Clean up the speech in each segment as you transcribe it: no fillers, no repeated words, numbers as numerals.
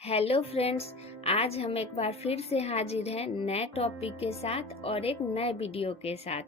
Hello friends. आज हम एक बार फिर से हाजिर हैं नए टॉपिक के साथ और एक नए वीडियो के साथ।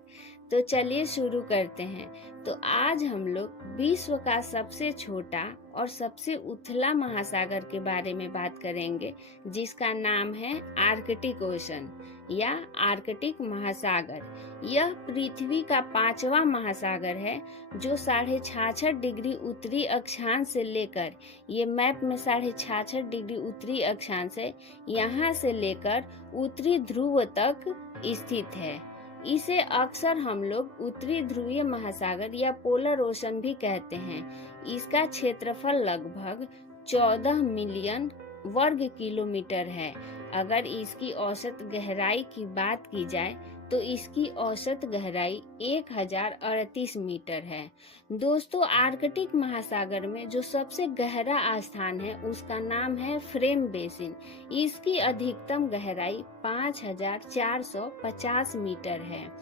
तो चलिए शुरू करते हैं। तो आज हम लोग विश्व का सबसे छोटा और सबसे उथला महासागर के बारे में बात करेंगे, जिसका नाम है आर्कटिक ओशन या आर्कटिक महासागर। यह पृथ्वी का 5वां महासागर है, जो 66.5 डिग्री उत्तरी अक्षांश से लेकर, ये मैप में 66.5 डिग्री उत्तरी अक्षांश है, यहाँ से लेकर उत्तरी ध्रुव तक स्थित है। इसे अक्सर हम लोग उत्तरी ध्रुवीय महासागर या पोलर ओशन भी कहते हैं। इसका क्षेत्रफल लगभग 14 मिलियन वर्ग किलोमीटर है। अगर इसकी औसत गहराई की बात की जाए तो इसकी औसत गहराई 1038 मीटर है। दोस्तों, आर्कटिक महासागर में जो सबसे गहरा स्थान है उसका नाम है फ्रेम बेसिन। इसकी अधिकतम गहराई 5450 मीटर है।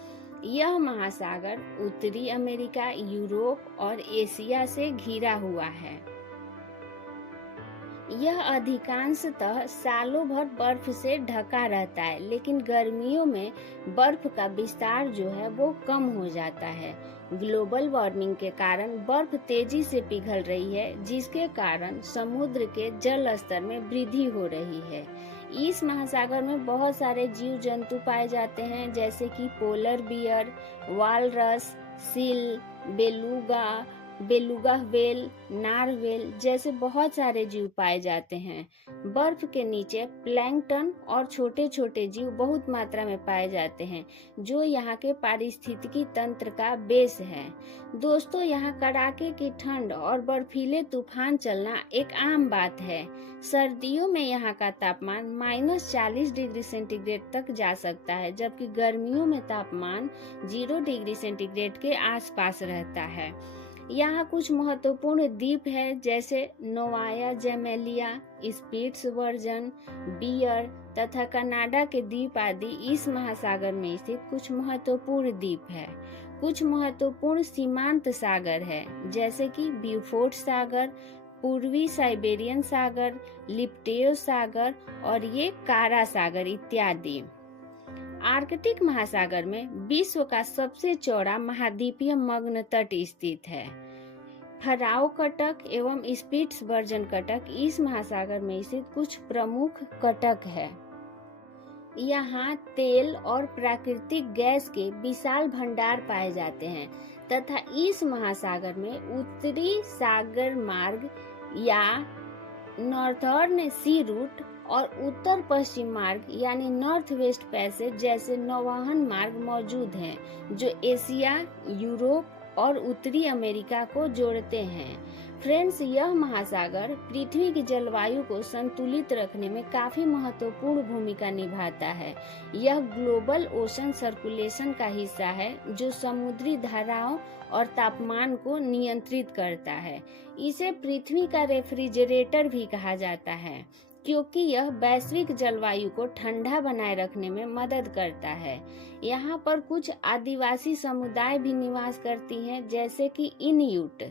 यह महासागर उत्तरी अमेरिका, यूरोप और एशिया से घिरा हुआ है। यह अधिकांशतः सालों भर बर्फ से ढका रहता है, लेकिन गर्मियों में बर्फ का विस्तार जो है वो कम हो जाता है। ग्लोबल वार्मिंग के कारण बर्फ तेजी से पिघल रही है, जिसके कारण समुद्र के जल स्तर में वृद्धि हो रही है। इस महासागर में बहुत सारे जीव जंतु पाए जाते हैं, जैसे कि polar bear, walrus, seal, beluga whale, narwhal जैसे बहुत सारे जीव पाए जाते हैं। बर्फ के नीचे प्लैंकटन और छोटे छोटे जीव बहुत मात्रा में पाए जाते हैं, जो यहाँ के पारिस्थितिकी तंत्र का बेस है। दोस्तों, यहाँ कड़ाके की ठंड और बर्फीले तूफान चलना एक आम बात है। सर्दियों में यहाँ का तापमान -40 डिग्री सेंटीग्रेड तक जा सकता है, जबकि गर्मियों में तापमान 0 डिग्री सेंटीग्रेड के आसपास रहता है। यहाँ कुछ महत्वपूर्ण द्वीप है, जैसे नोवाया जेमेलिया, स्पिट्सबर्जन, बियर तथा कनाडा के द्वीप आदि इस महासागर में स्थित कुछ महत्वपूर्ण द्वीप है। कुछ महत्वपूर्ण सीमांत सागर है, जैसे कि ब्यूफोर्ट सागर, पूर्वी साइबेरियन सागर, लिप्टेयो सागर और ये कारा सागर इत्यादि। आर्कटिक महासागर में विश्व का सबसे चौड़ा महाद्वीपीय मग्न तट स्थित है। फराओ कटक एवं स्पिट्सबर्जन कटक इस महासागर में स्थित कुछ प्रमुख कटक है। यहाँ तेल और प्राकृतिक गैस के विशाल भंडार पाए जाते हैं तथा इस महासागर में उत्तरी सागर मार्ग या नॉर्थर्न सी रूट और उत्तर पश्चिम मार्ग यानी नॉर्थ वेस्ट पैसेज जैसे नौवहन मार्ग मौजूद हैं, जो एशिया, यूरोप और उत्तरी अमेरिका को जोड़ते हैं। फ्रेंड्स, यह महासागर पृथ्वी की जलवायु को संतुलित रखने में काफी महत्वपूर्ण भूमिका निभाता है। यह ग्लोबल ओशन सर्कुलेशन का हिस्सा है, जो समुद्री धाराओं और तापमान को नियंत्रित करता है। इसे पृथ्वी का रेफ्रिजरेटर भी कहा जाता है, क्योंकि यह वैश्विक जलवायु को ठंडा बनाए रखने में मदद करता है। यहाँ पर कुछ आदिवासी समुदाय भी निवास करती हैं, जैसे कि इनयूट।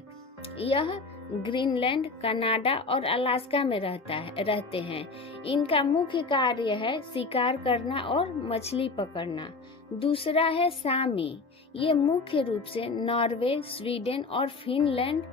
यह ग्रीनलैंड, कनाडा और अलास्का में रहते हैं। इनका मुख्य कार्य है शिकार करना और मछली पकड़ना। दूसरा है सामी। ये मुख्य रूप से नॉर्वे, स्वीडन और फिनलैंड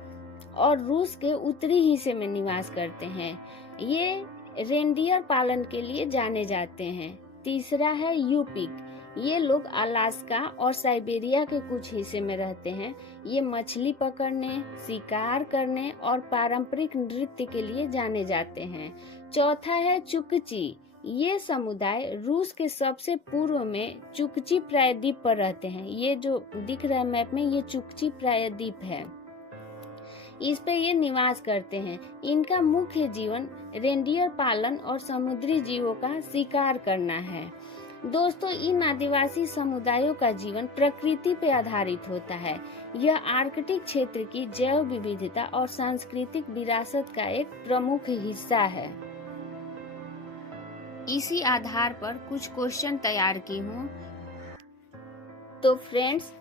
और रूस के उत्तरी हिस्से में निवास करते हैं। ये रेंडियर पालन के लिए जाने जाते हैं। तीसरा है यूपिक। ये लोग अलास्का और साइबेरिया के कुछ हिस्से में रहते हैं। ये मछली पकड़ने, शिकार करने और पारंपरिक नृत्य के लिए जाने जाते हैं। चौथा है चुकची। ये समुदाय रूस के सबसे पूर्व में चुकची प्रायद्वीप पर रहते हैं। ये जो दिख रहा है मैप में, ये चुकची प्रायद्वीप है। इस पे ये निवास करते हैं। इनका मुख्य जीवन रेंडियर पालन और समुद्री जीवों का शिकार करना है। दोस्तों, इन आदिवासी समुदायों का जीवन प्रकृति पे आधारित होता है। यह आर्कटिक क्षेत्र की जैव विविधता और सांस्कृतिक विरासत का एक प्रमुख हिस्सा है। इसी आधार पर कुछ क्वेश्चन तैयार की हूँ। तो फ्रेंड्स,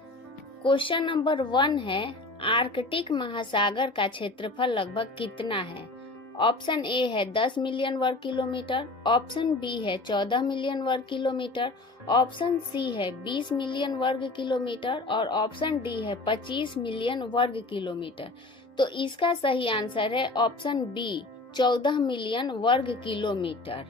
क्वेश्चन नंबर 1 है, आर्कटिक महासागर का क्षेत्रफल लगभग कितना है? ऑप्शन ए है 10 मिलियन वर्ग किलोमीटर, ऑप्शन बी है 14 मिलियन वर्ग किलोमीटर, ऑप्शन सी है 20 मिलियन वर्ग किलोमीटर और ऑप्शन डी है 25 मिलियन वर्ग किलोमीटर। तो इसका सही आंसर है ऑप्शन बी 14 मिलियन वर्ग किलोमीटर।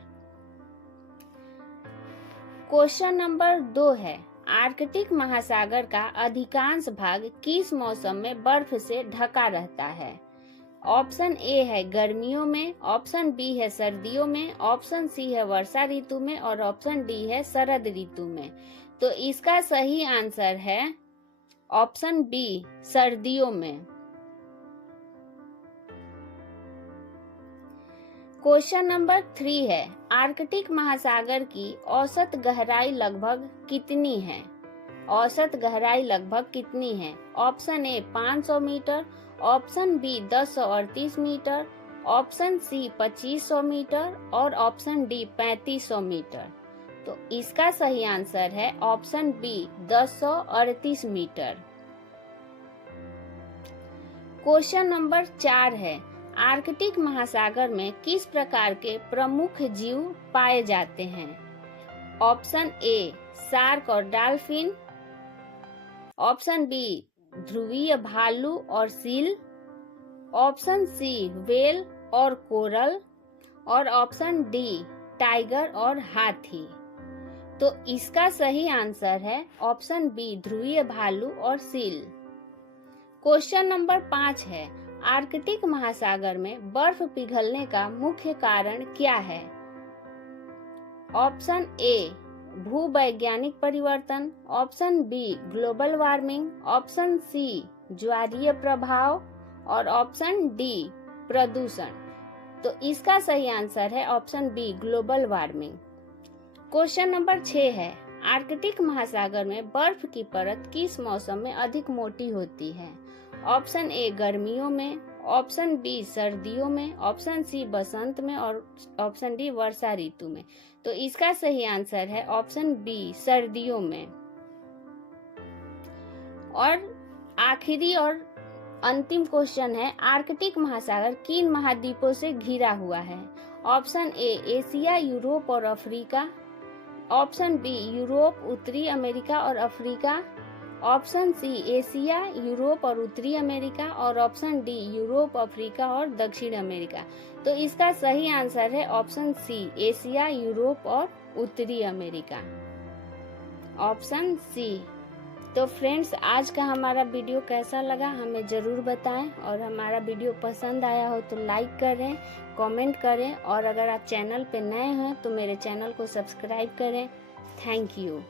क्वेश्चन नंबर 2 है, आर्कटिक महासागर का अधिकांश भाग किस मौसम में बर्फ से ढका रहता है? ऑप्शन ए है गर्मियों में, ऑप्शन बी है सर्दियों में, ऑप्शन सी है वर्षा ऋतु में और ऑप्शन डी है शरद ऋतु में। तो इसका सही आंसर है ऑप्शन बी सर्दियों में। क्वेश्चन नंबर 3 है, आर्कटिक महासागर की औसत गहराई लगभग कितनी है? औसत गहराई लगभग कितनी है? Option A 500 metre, option B 1038 metre, option C 2500 metre और ऑप्शन डी 3500 मीटर। तो इसका सही आंसर है option B 1038 metre. Question number 4 है, आर्कटिक महासागर में किस प्रकार के प्रमुख जीव पाए जाते हैं? ऑप्शन ए शार्क और डॉल्फिन, ऑप्शन बी ध्रुवीय भालू और सील, ऑप्शन सी व्हेल और कोरल और ऑप्शन डी टाइगर और हाथी। तो इसका सही आंसर है ऑप्शन बी ध्रुवीय भालू और सील। क्वेश्चन नंबर 5 है, आर्कटिक महासागर में बर्फ पिघलने का मुख्य कारण क्या है? ऑप्शन ए भूवैज्ञानिक परिवर्तन, option B global warming, option C ज्वारीय प्रभाव और ऑप्शन डी प्रदूषण। तो इसका सही आंसर है option B global warming. Question number 6 है, आर्कटिक महासागर में बर्फ की परत किस मौसम में अधिक मोटी होती है? ऑप्शन ए गर्मियों में, ऑप्शन बी सर्दियों में, ऑप्शन सी बसंत में और ऑप्शन डी वर्षा ऋतु में। तो इसका सही आंसर है ऑप्शन बी सर्दियों में। और आखिरी और अंतिम क्वेश्चन है, आर्कटिक महासागर किन महाद्वीपों से घिरा हुआ है? ऑप्शन ए एशिया, यूरोप और अफ्रीका, ऑप्शन बी यूरोप, उत्तरी अमेरिका और Africa, option C Asia, Europe और उत्तरी अमेरिका और ऑप्शन डी यूरोप, अफ्रीका और दक्षिण अमेरिका। तो इसका सही आंसर है ऑप्शन सी एशिया, यूरोप और उत्तरी अमेरिका, ऑप्शन सी। तो फ्रेंड्स, आज का हमारा वीडियो कैसा लगा हमें ज़रूर बताएं और हमारा वीडियो पसंद आया हो तो लाइक करें, कमेंट करें और अगर आप चैनल पे नए हैं तो मेरे चैनल को सब्सक्राइब करें। Thank you.